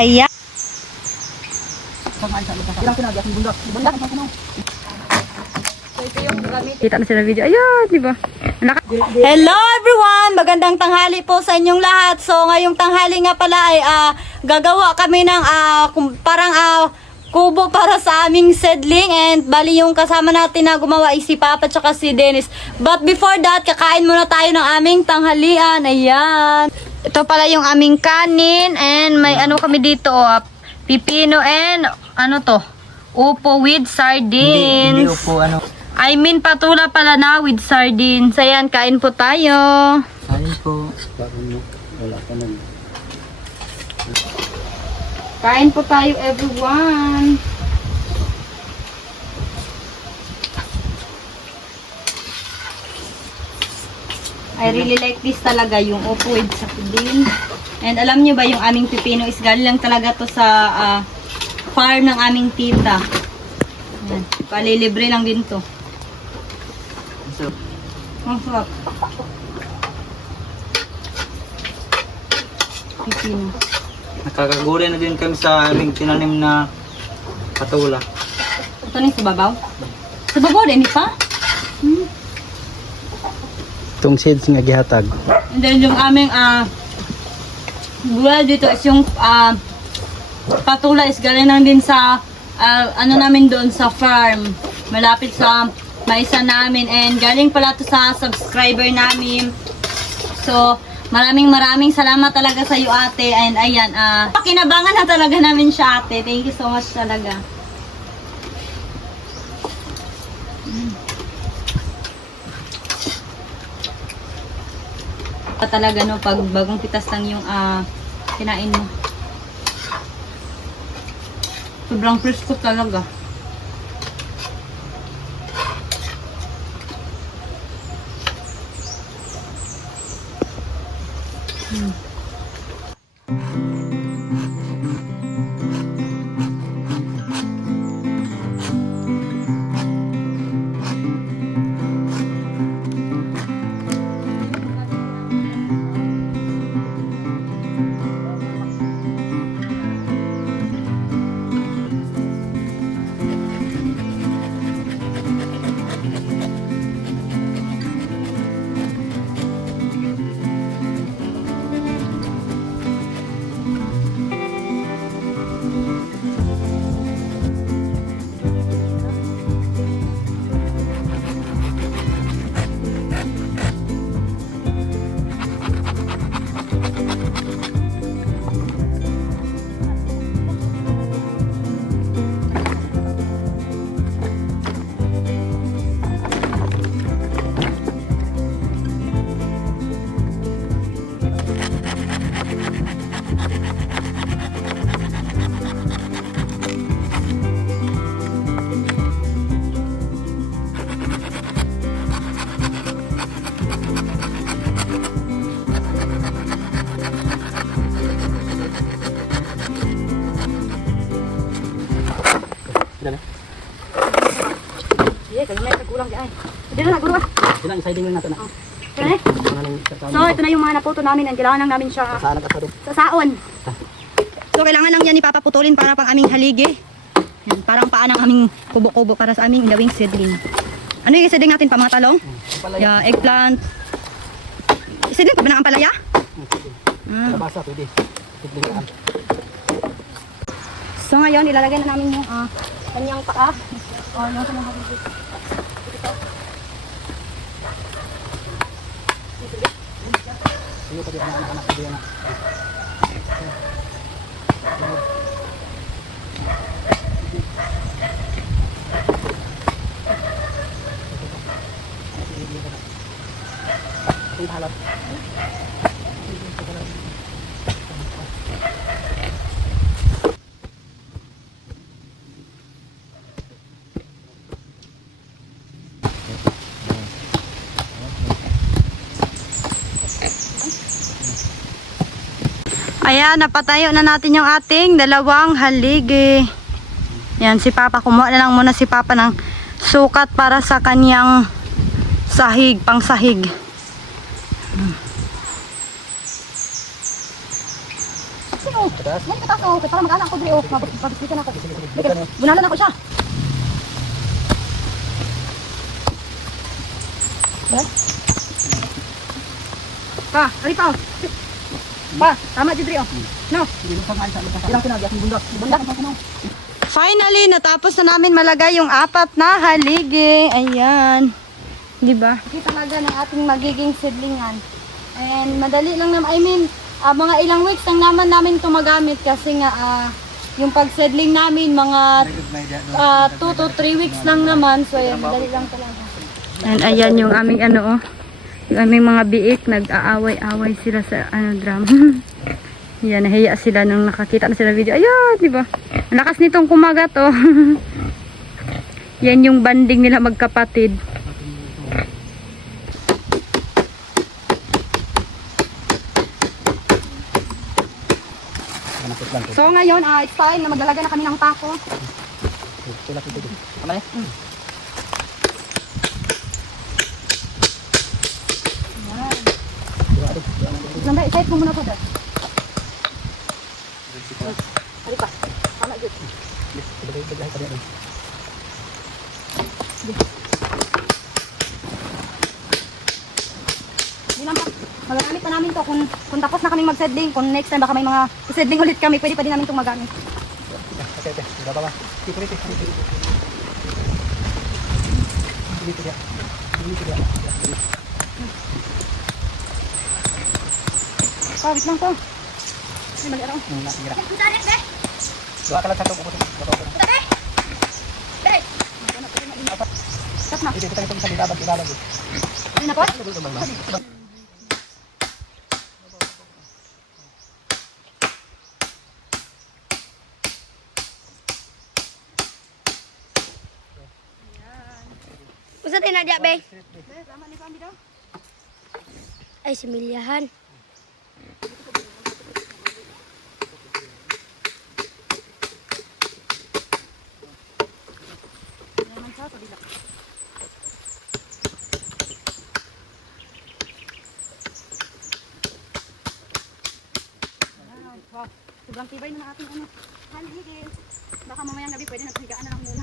Ayan. Kita na sila video. Ayan, di ba? Hello everyone! Magandang tanghali po sa inyong lahat. So ngayong tanghali nga pala ay gagawa kami ng parang kubo para sa aming seedling, and bali yung kasama natin na gumawa ay si Papa tsaka si Dennis. But before that, kakain muna tayo ng aming tanghalian. Ayan. Ito pala yung aming kanin, and may ano kami dito, pipino and ano to? Upo with sardines. Hindi upo, ano? I mean patula pala na with sardines. Ayan, kain po tayo. Kain po. Wala ka na. Kain po tayo everyone. I really like this talaga, yung upo with sardines. And alam nyo ba, yung aming pipino is galing lang talaga to sa farm ng aming tita. Ayan, palilibre lang din to. So, Ang sarap. Pipino. nakakaguri na din kami sa aming tinanim na patula. Ito na yung sa babaw. Sa babaw din, di pa? Itong seeds nga gihatag. And then yung aming gulay dito is yung patula is galing lang din sa ano namin doon sa farm. Malapit sa maisa namin, and galing pala to sa subscriber namin. So, maraming salamat talaga sa iyo, ate. And ayan, pakinabangan na talaga namin siya, ate. Thank you so much talaga. Talaga no, pag bagong pitas lang yung kinain mo. Sobrang crispy talaga. Ilang siding lang natin na. So, ito na yung mga naputo namin, and kailangan lang namin siya Saan nakasado? sa saon. So, kailangan lang yan ni Papa putulin para pang aming haligi. Yan, parang paa ng aming kubo-kubo para sa aming ilawing seedling. Ano yung seedling natin pa, mga talong? Yeah, eggplant. Seedling pa ba ng ampalaya? Labasa, pwede. Sidlingaan. So, ngayon, ilalagay na namin yung kanyang paa. Yung kanyang haligi. Sino pa din ang anak ko din? Halap. Ayan, napatayo na natin yung ating dalawang haligi. Yan, si Papa, kumuha na lang muna si Papa ng sukat para sa kanyang sahig, pang sahig. Pataas? Yan, pataas oh. Para mag-anak ako, Dre. Oh, mabisbitan ako. Bunalan ako siya. Yan. Pa, ali pa. Pa, tama di Dre. Oh. No. Ilang pinag yung bundok. Bundok. Finally, natapos na namin malagay yung 4 na haligi. Ayan. Di ba? Ito talaga ng ating magiging seedlingan. And madali lang naman. I mean, mga ilang weeks lang naman namin ito magamit kasi nga yung pag-seedling namin mga 2 to 3 weeks lang naman. So ayan, madali lang talaga. And ayan yung aming yung aming mga biik, nag-aaway-aaway sila sa drum. Yan, nahiya sila nung nakakita na sila video. Ayan, di ba? Ang lakas nitong kumagat, oh. Yan yung banding nila magkapatid. So ngayon, it's time na maglalagay na kami ng pako. Tama na? Nanda, isayt mo muna po, Dad. Hari pa. Tama yun. Hindi lang pa. Magagamit pa namin to kung tapos na kami mag-seedling. Kung next time baka may mga seedling ulit kami, pwede pa din namin itong magamit. Okay. Baba ba? Dito. Pawit lang to. Ay, mali araw. Doa ka lang sa ito. Stop na. Dito sa ibabaw. Ano na po? Usa tayo na diya, be? Ay, similyahan. Wow, sobrang tibay na ating haligin. Baka mamayang gabi pwede naghigaan na lang muna.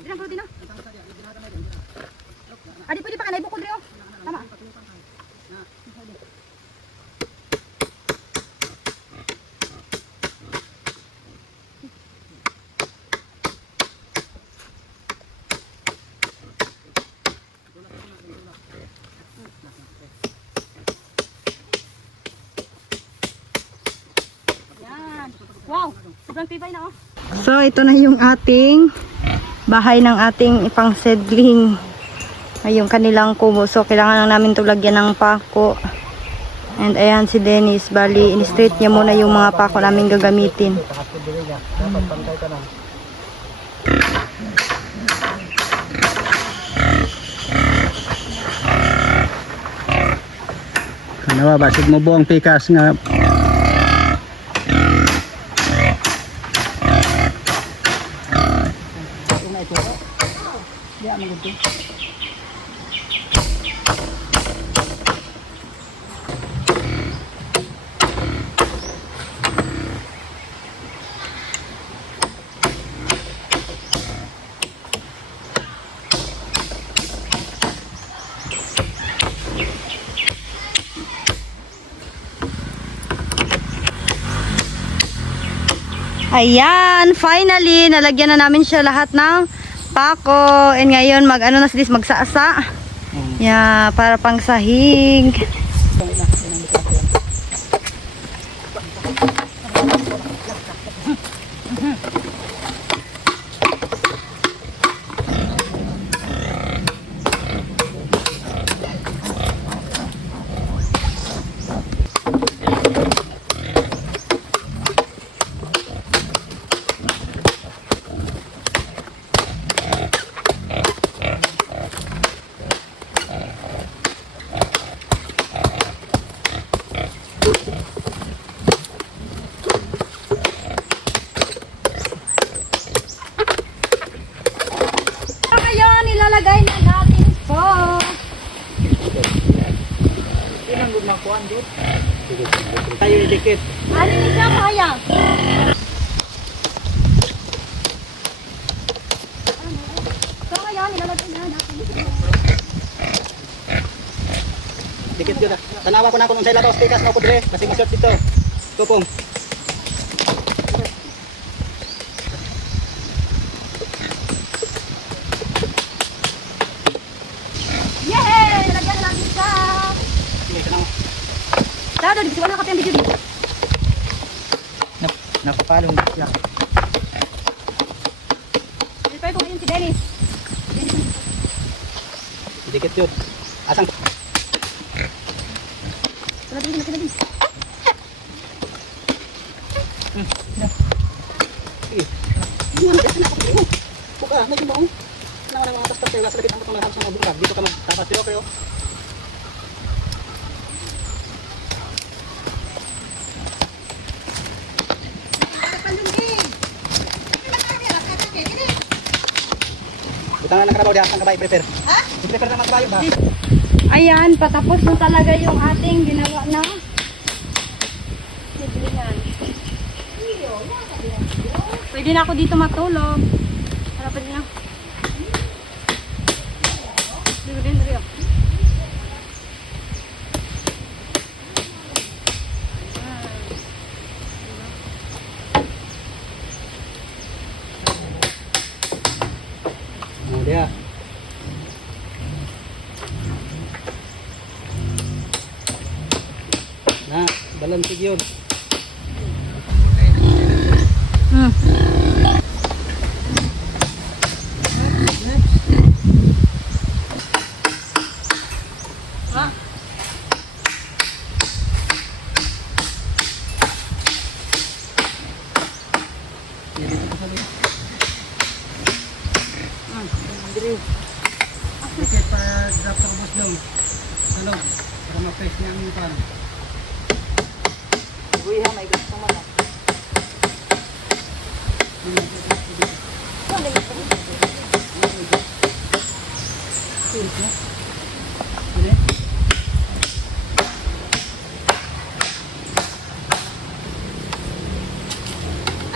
Di lang, di na. Adi, pwede pa ka naibukod rin, oh. Tama. Yan. Wow, sobrang tibay na, oh. So, ito na yung ating bahay ng ating ipang seedling. Ay, yung kanilang kubo. So, kailangan lang namin ito lagyan ng pako. And ayan si Dennis. Bali, in-straight niya muna yung mga pako namin gagamitin. Kanawa, basig mo buong pikas nga. Ayan, finally, nalagyan na namin siya lahat ng pako. And ngayon, mag-ano na silis, magsaasa. Yeah, para pang sahig. Ngayon, ilalagay na natin po. Inang gugmakuan, dude. Tayo idikit. Ano ni siya kaya? So ngayon, nilalagay na natin. Dikit yun. Tanawa ko na kung sa ilabaw pikas na ako dire. Kasi masot dito. Tupong. Yay! Lagyan na natin siya. Sige, tanawa. Dado, di ba nakapin ang video dito? Napapalo na siya. Ilipay ko ngayon si Dennis. Dikit yun. Asang. Tulad din, tulad din. Buka, medyo mo. Nangan ang mga tastas kayo. Nasa lapit ang kapang nakahabos ng mga bungkag. Dito ka magtapas. Pero. Butangan ng karabaw diyan. Ang kabay, prepare. Ha? I-prepare na magkabayo ba? Ayan, patapos na talaga yung ating ginawa na sidlingan. Pwede na ako dito matulog. Harapan niyo na. Dito din, Rio. Oh, dia. Na, balansig yun. Dikit pa drop sa ubos lang. Salog. Para ma-press niya ang pan. Uy, ha, may gusto mo na.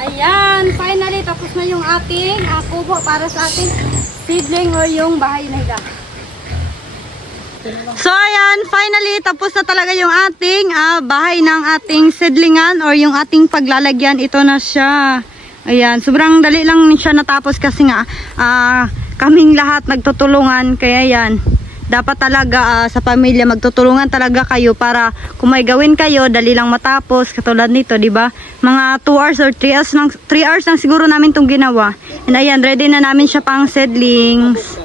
Ayan, finally tapos na yung ating kubo para sa ating seedling or yung bahay na higa. So ayan, finally tapos na talaga yung ating bahay ng ating seedlingan or yung ating paglalagyan. Ito na siya. Ayan, sobrang dali lang siya natapos kasi nga kaming lahat nagtutulungan. Kaya yan, dapat talaga sa pamilya magtutulungan talaga kayo para kung may gawin kayo, dali lang matapos. Katulad nito, di ba? Mga 2 hours or 3 hours lang siguro namin itong ginawa. And ayan, ready na namin siya pang seedlings.